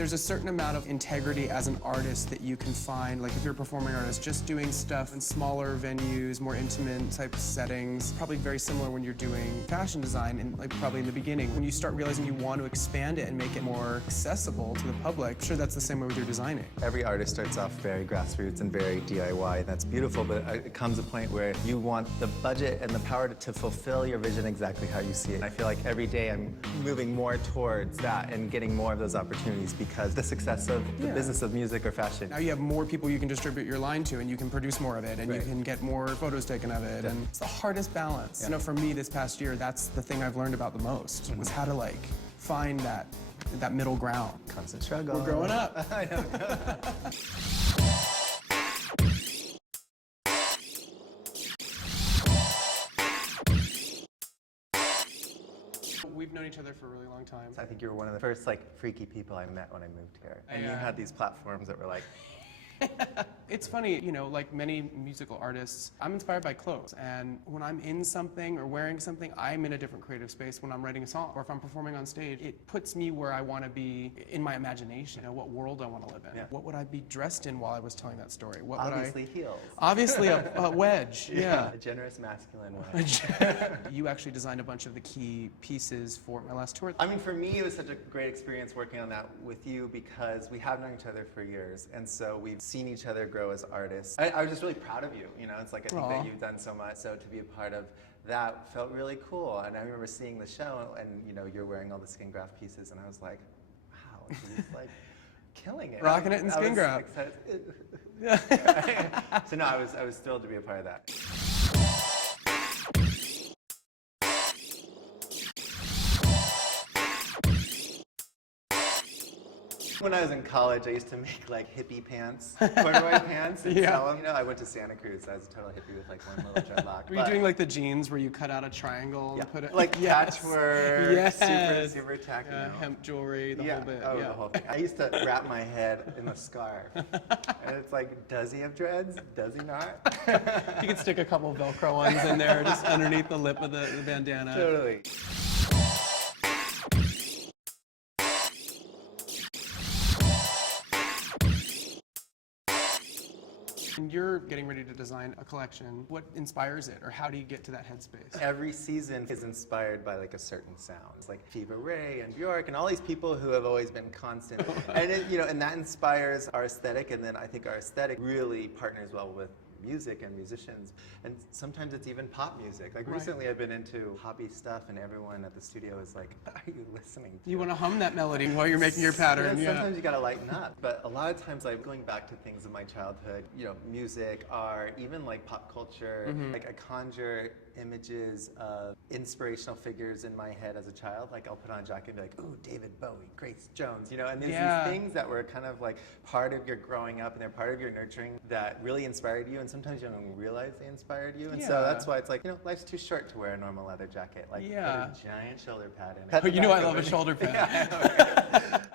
There's a certain amount of integrity as an artist that you can find, like if you're a performing artist, just doing stuff in smaller venues, more intimate type settings. Probably very similar when you're doing fashion design, and like probably in the beginning. When you start realizing you want to expand it and make it more accessible to the public, I'm sure that's the same way with your designing. Every artist starts off very grassroots and very DIY, and that's beautiful, but it comes a point where you want the budget and the power to fulfill your vision exactly how you see it. And I feel like every day I'm moving more towards that and getting more of those opportunities because the success of the business of music or fashion. Now you have more people you can distribute your line to, and you can produce more of it, and you can get more photos taken of it, and it's the hardest balance. You know, for me this past year, that's the thing I've learned about the most, was how to like find that middle ground. Constant struggle. We're growing up. I know. We've known each other for a really long time. I think you were one of the first like freaky people I met when I moved here. And you had these platforms that were like... It's funny, you know, like many musical artists, I'm inspired by clothes. And when I'm in something or wearing something, I'm in a different creative space when I'm writing a song. Or if I'm performing on stage, it puts me where I want to be in my imagination, you know, what world I want to live in. What would I be dressed in while I was telling that story? What Obviously heels. Obviously a wedge, A generous masculine wedge. You actually designed a bunch of the key pieces for my last tour. I mean, for me, it was such a great experience working on that with you because we have known each other for years, and so we've seen each other grow as artists. I was just really proud of you, you know, it's like I think that you've done so much, so to be a part of that felt really cool. And I remember seeing the show, and you know, you're wearing all the Skingraft pieces, and I was like, wow, he's like killing it. Rocking it in Skingraft. So no, I was thrilled to be a part of that. When I was in college, I used to make like hippie pants, corduroy pants, and sell them. You know, I went to Santa Cruz, so I was a total hippie with like one little dreadlock. Were you doing like the jeans where you cut out a triangle and put it? Like patchwork, super tacky. Hemp jewelry, the whole bit. The whole thing. I used to wrap my head in a scarf. And it's like, does he have dreads? Does he not? You could stick a couple Velcro ones in there just underneath the lip of the bandana. Totally. You're getting ready to design a collection. What inspires it, or how do you get to that headspace? Every season is inspired by like a certain sound. It's like Fever Ray and Bjork and all these people who have always been constant. And it, you know, and that inspires our aesthetic, and then I think our aesthetic really partners well with music and musicians, and sometimes it's even pop music. Like recently I've been into hobby stuff, and everyone at the studio is like, what are you listening to? You want to hum that melody while you're making your pattern. Sometimes you gotta lighten up. But a lot of times, like going back to things of my childhood, you know, music, art, even like pop culture, like I conjure images of inspirational figures in my head as a child. Like I'll put on a jacket and be like, ooh, David Bowie, Grace Jones, you know, and there's these things that were kind of like part of your growing up and they're part of your nurturing that really inspired you, and sometimes you don't even realize they inspired you. And so that's why it's like, you know, life's too short to wear a normal leather jacket. Like put a giant shoulder pad in it. Oh, you know I love a shoulder pad.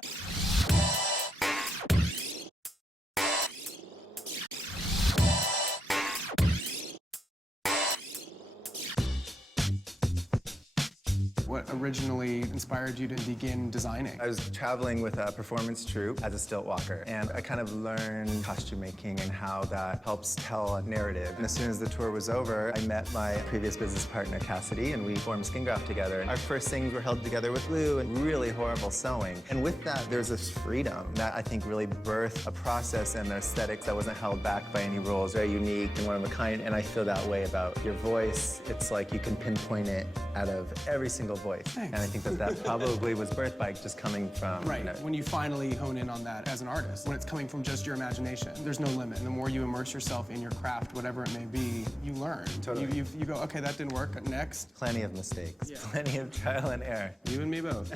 What originally inspired you to begin designing? I was traveling with a performance troupe as a stilt walker, and I kind of learned costume making and how that helps tell a narrative. And as soon as the tour was over, I met my previous business partner, Cassidy, and we formed Skingraft together. Our first things were held together with glue and really horrible sewing. And with that, there's this freedom that I think really birthed a process and an aesthetics that wasn't held back by any rules, very unique and one of a kind. And I feel that way about your voice. It's like you can pinpoint it out of every single voice. Thanks. And I think that that probably was birthed by just coming from... Right, you know, when you finally hone in on that as an artist, when it's coming from just your imagination, there's no limit. And the more you immerse yourself in your craft, whatever it may be, you learn. Totally. You go, okay, that didn't work, next. Plenty of mistakes, plenty of trial and error. You and me both.